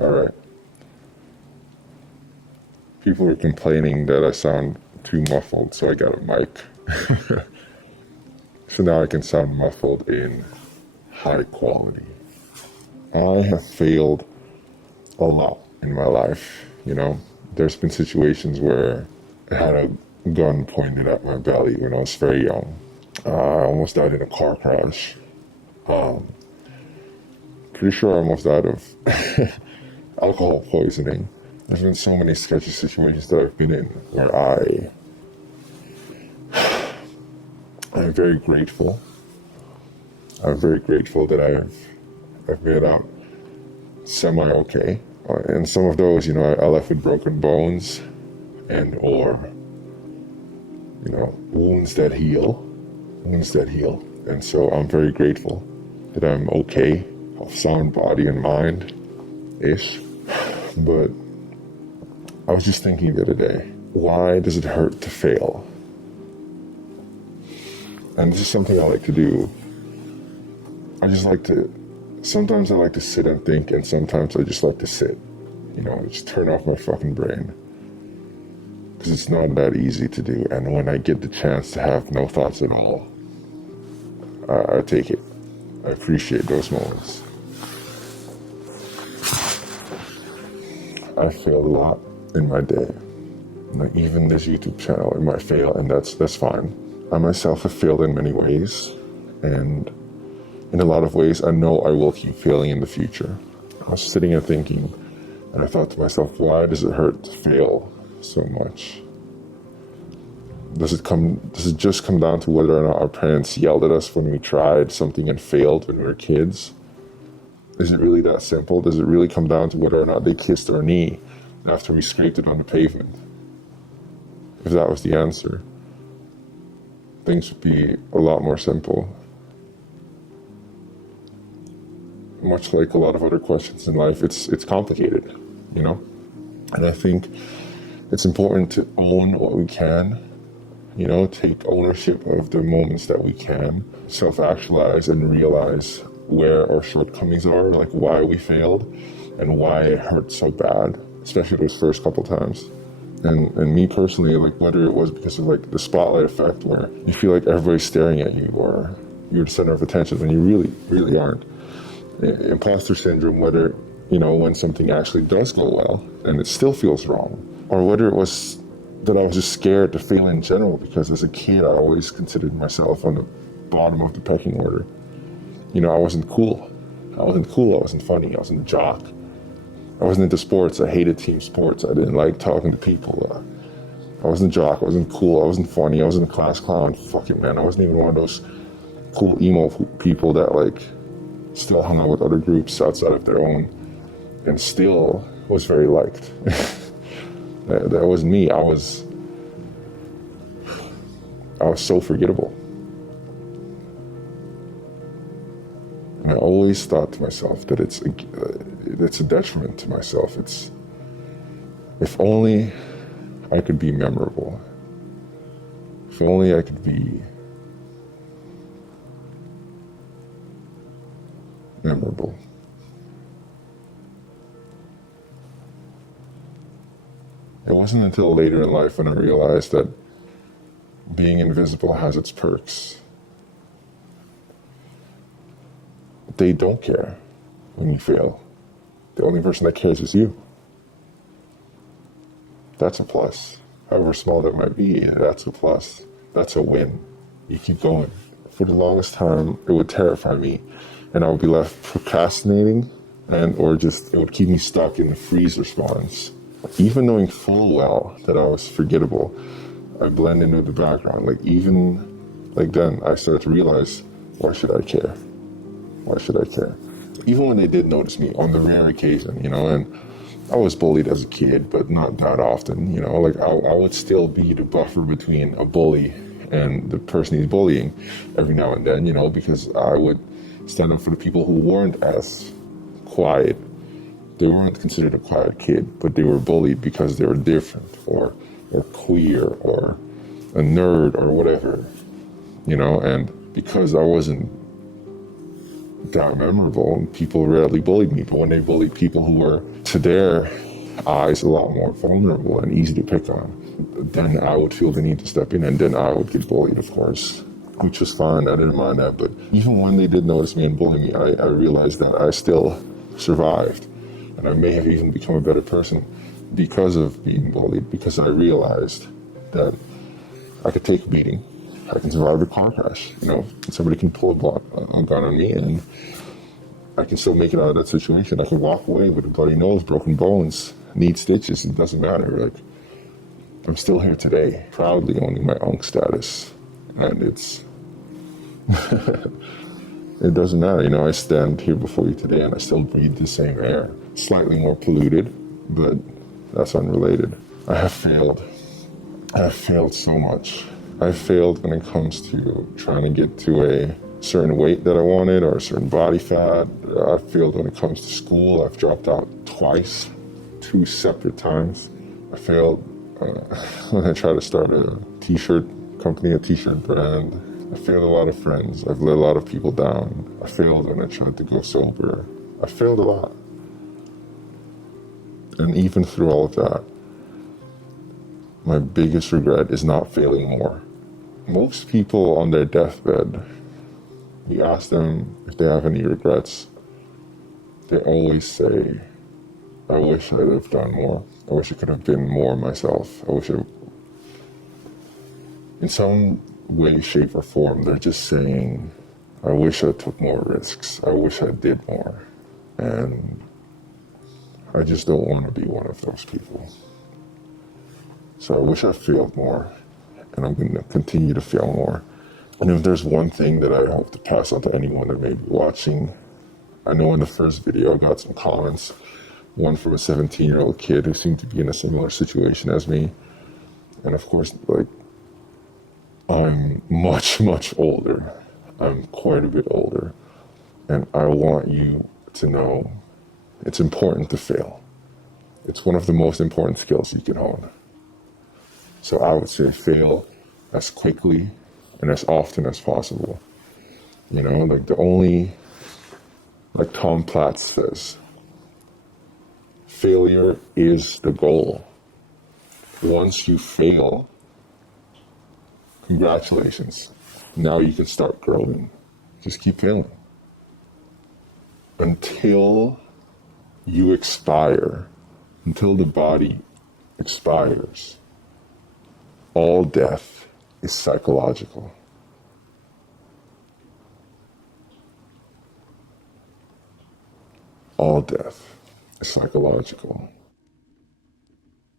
All right. People are complaining that I sound too muffled, so I got a mic. So now I can sound muffled in high quality. I have failed a lot in my life, There's been situations where I had a gun pointed at my belly when I was very young. I almost died in a car crash. Pretty sure I almost died of alcohol poisoning. There's been so many sketchy situations that I've been in where I'm very grateful. I'm very grateful that I've made out semi-okay. And some of those, I left with broken bones and or, wounds that heal. And so I'm very grateful that I'm okay, of sound body and mind-ish. But I was just thinking the other day, why does it hurt to fail? And this is something I like to do. Sometimes I like to sit and think, and sometimes I just like to sit. Just turn off my fucking brain. Because it's not that easy to do. And when I get the chance to have no thoughts at all, I take it. I appreciate those moments. I failed a lot in my day. Like even this YouTube channel, it might fail, and that's fine. I myself have failed in many ways, and in a lot of ways, I know I will keep failing in the future. I was sitting and thinking, and I thought to myself, why does it hurt to fail so much? Does it just come down to whether or not our parents yelled at us when we tried something and failed when we were kids? Is it really that simple? Does it really come down to whether or not they kissed our knee after we scraped it on the pavement? If that was the answer, things would be a lot more simple. Much like a lot of other questions in life, it's complicated, And I think it's important to own what we can, take ownership of the moments that we can, self-actualize and realize where our shortcomings are, like why we failed and why it hurt so bad, especially those first couple times. And me personally, like whether it was because of like the spotlight effect where you feel like everybody's staring at you or you're the center of attention when you really, really aren't. Imposter syndrome, whether, when something actually does go well and it still feels wrong, or whether it was that I was just scared to fail in general because as a kid I always considered myself on the bottom of the pecking order. I wasn't cool. I wasn't funny. I wasn't a jock. I wasn't into sports. I hated team sports. I didn't like talking to people. I wasn't a jock. I wasn't cool. I wasn't funny. I wasn't a class clown. Fuck it, man. I wasn't even one of those cool emo people that like still hung out with other groups outside of their own and still was very liked. That wasn't me. I was so forgettable. And I always thought to myself that it's a detriment to myself. It's, if only I could be memorable. If only I could be memorable. It wasn't until later in life when I realized that being invisible has its perks. They don't care when you fail. The only person that cares is you. That's a plus. However small that might be, that's a plus. That's a win. You keep going. For the longest time, it would terrify me, and I would be left procrastinating, it would keep me stuck in the freeze response. Even knowing full well that I was forgettable, I blend into the background. Then I started to realize, why should I care? Why should I care? Even when they did notice me on the rare occasion, and I was bullied as a kid, but not that often, I would still be the buffer between a bully and the person he's bullying every now and then, because I would stand up for the people who weren't as quiet. They weren't considered a quiet kid, but they were bullied because they were different or queer or a nerd or whatever, and because I wasn't that memorable, and people rarely bullied me. But when they bullied people who were, to their eyes, a lot more vulnerable and easy to pick on, then I would feel the need to step in, and then I would get bullied, of course, which was fine. I didn't mind that. But even when they did notice me and bully me, I realized that I still survived, and I may have even become a better person because of being bullied, because I realized that I could take a beating, I can survive a car crash, somebody can pull a gun on me, and I can still make it out of that situation. I can walk away with a bloody nose, broken bones, need stitches, it doesn't matter. Like, I'm still here today, proudly owning my unk status, and it doesn't matter. I stand here before you today and I still breathe the same air, slightly more polluted, but that's unrelated. I have failed so much. I've failed when it comes to trying to get to a certain weight that I wanted or a certain body fat. I've failed when it comes to school. I've dropped out twice, 2 separate times. I failed when I tried to start a t-shirt company, a t-shirt brand. I failed a lot of friends. I've let a lot of people down. I failed when I tried to go sober. I failed a lot. And even through all of that, my biggest regret is not failing more. Most people on their deathbed, you ask them if they have any regrets, they always say, I wish I would have done more. I wish I could have been more myself. In some way, shape, or form, they're just saying, I wish I took more risks. I wish I did more. And I just don't want to be one of those people. So I wish I failed more, and I'm going to continue to fail more. And if there's one thing that I hope to pass on to anyone that may be watching, I know in the first video I got some comments, one from a 17-year-old kid who seemed to be in a similar situation as me. And of course, I'm much, much older. I'm quite a bit older. And I want you to know it's important to fail. It's one of the most important skills you can hone. So I would say fail as quickly and as often as possible. Like Tom Platz says, failure is the goal. Once you fail, congratulations. Now you can start growing. Just keep failing. Until you expire, until the body expires, all death is psychological. All death is psychological.